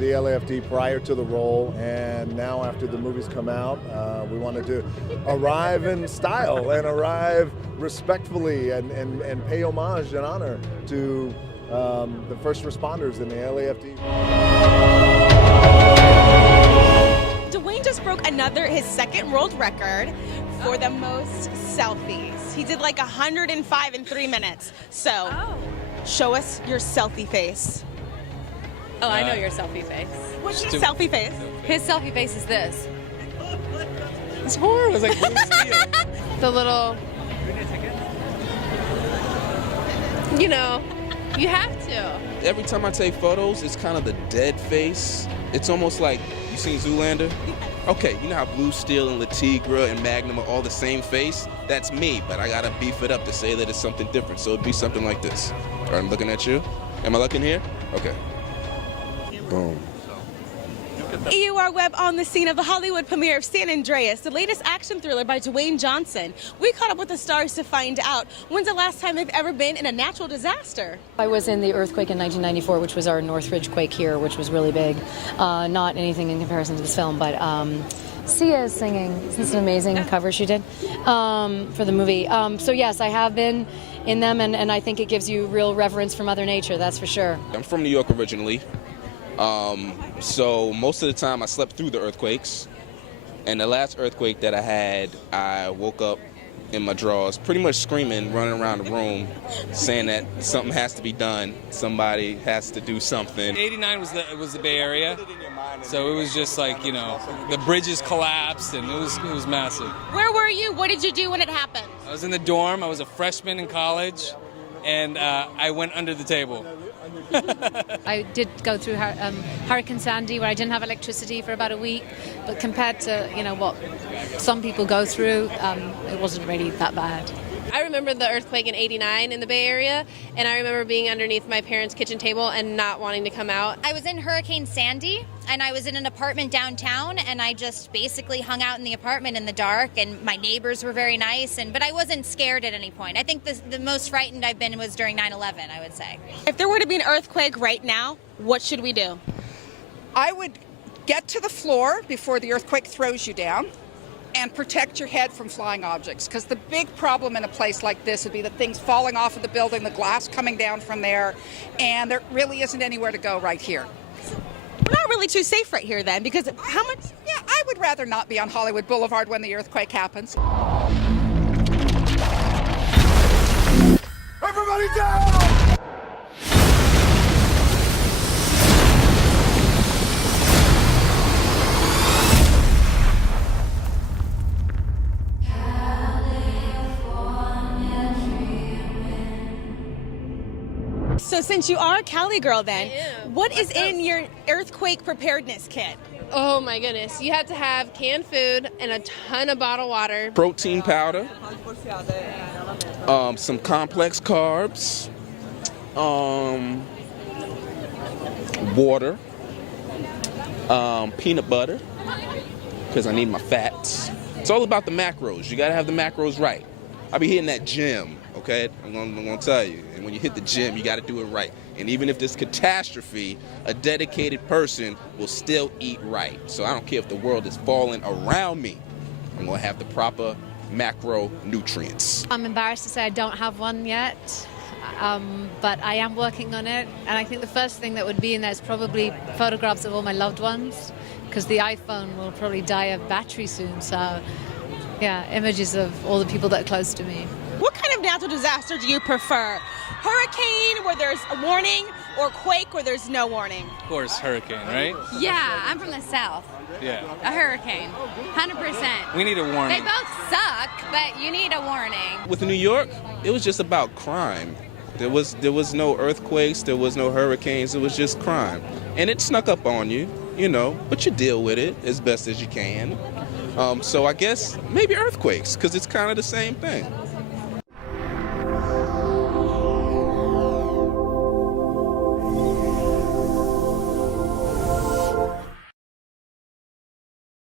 the LAFD prior to the role, and now after the movie's come out, we wanted to arrive in style and arrive respectfully and pay homage and honor to the first responders in the LAFD. Dwayne just broke his second world record for the most selfies. He did like 105 in 3 minutes. So, show us your selfie face. Oh, I know your selfie face. What's your selfie face? His selfie face is this. It's horrible. It's like blue steel. The little, you know, you have to. Every time I take photos, it's kind of the dead face. It's almost like, you seen Zoolander? Okay, you know how Blue Steel and Latigra and Magnum are all the same face? That's me, but I gotta beef it up to say that it's something different. So it'd be something like this. All right, I'm looking at you. Am I looking here? Okay. Boom. EUR Web on the scene of the Hollywood premiere of San Andreas, the latest action thriller by Dwayne Johnson. We caught up with the stars to find out when's the last time they've ever been in a natural disaster. I was in the earthquake in 1994, which was our Northridge quake here, which was really big. Not anything in comparison to this film, but Sia is singing. Isn't this an amazing cover she did for the movie? So yes, I have been in them, and I think it gives you real reverence for Mother Nature, that's for sure. I'm from New York originally. So most of the time I slept through the earthquakes, and the last earthquake that I had, I woke up in my drawers, pretty much screaming, running around the room, saying that something has to be done, somebody has to do something. 89 was the Bay Area, so it was just like, you know, the bridges collapsed and it was massive. Where were you? What did you do when it happened? I was in the dorm. I was a freshman in college, and I went under the table. I did go through Hurricane Sandy, where I didn't have electricity for about a week, but compared to what some people go through, it wasn't really that bad. I remember the earthquake in 89 in the Bay Area, and I remember being underneath my parents' kitchen table and not wanting to come out. I was in Hurricane Sandy, and I was in an apartment downtown, and I just basically hung out in the apartment in the dark, and my neighbors were very nice, but I wasn't scared at any point. I think the most frightened I've been was during 9/11, I would say. If there were to be an earthquake right now, what should we do? I would get to the floor before the earthquake throws you down and protect your head from flying objects, because the big problem in a place like this would be the things falling off of the building, the glass coming down from there, and there really isn't anywhere to go right here. We're not really too safe right here then, because how much? Yeah, I would rather not be on Hollywood Boulevard when the earthquake happens. Everybody down! So since you are a Cali girl then, what is in your earthquake preparedness kit? Oh my goodness, you have to have canned food and a ton of bottled water. Protein powder, some complex carbs, water, peanut butter, because I need my fats. It's all about the macros. You gotta have the macros right. I be hitting that gym, okay? I'm gonna tell you. And when you hit the gym, you gotta do it right. And even if there's catastrophe, a dedicated person will still eat right. So I don't care if the world is falling around me. I'm gonna have the proper macronutrients. I'm embarrassed to say I don't have one yet, but I am working on it. And I think the first thing that would be in there is probably photographs of all my loved ones, because the iPhone will probably die of battery soon. So yeah, images of all the people that are close to me. What kind of natural disaster do you prefer? Hurricane, where there's a warning, or quake, where there's no warning? Of course, hurricane, right? Yeah, I'm from the South. Yeah. A hurricane, 100%. We need a warning. They both suck, but you need a warning. With New York, it was just about crime. There was no earthquakes, there was no hurricanes, it was just crime. And it snuck up on you, but you deal with it as best as you can. So I guess maybe earthquakes, because it's kind of the same thing.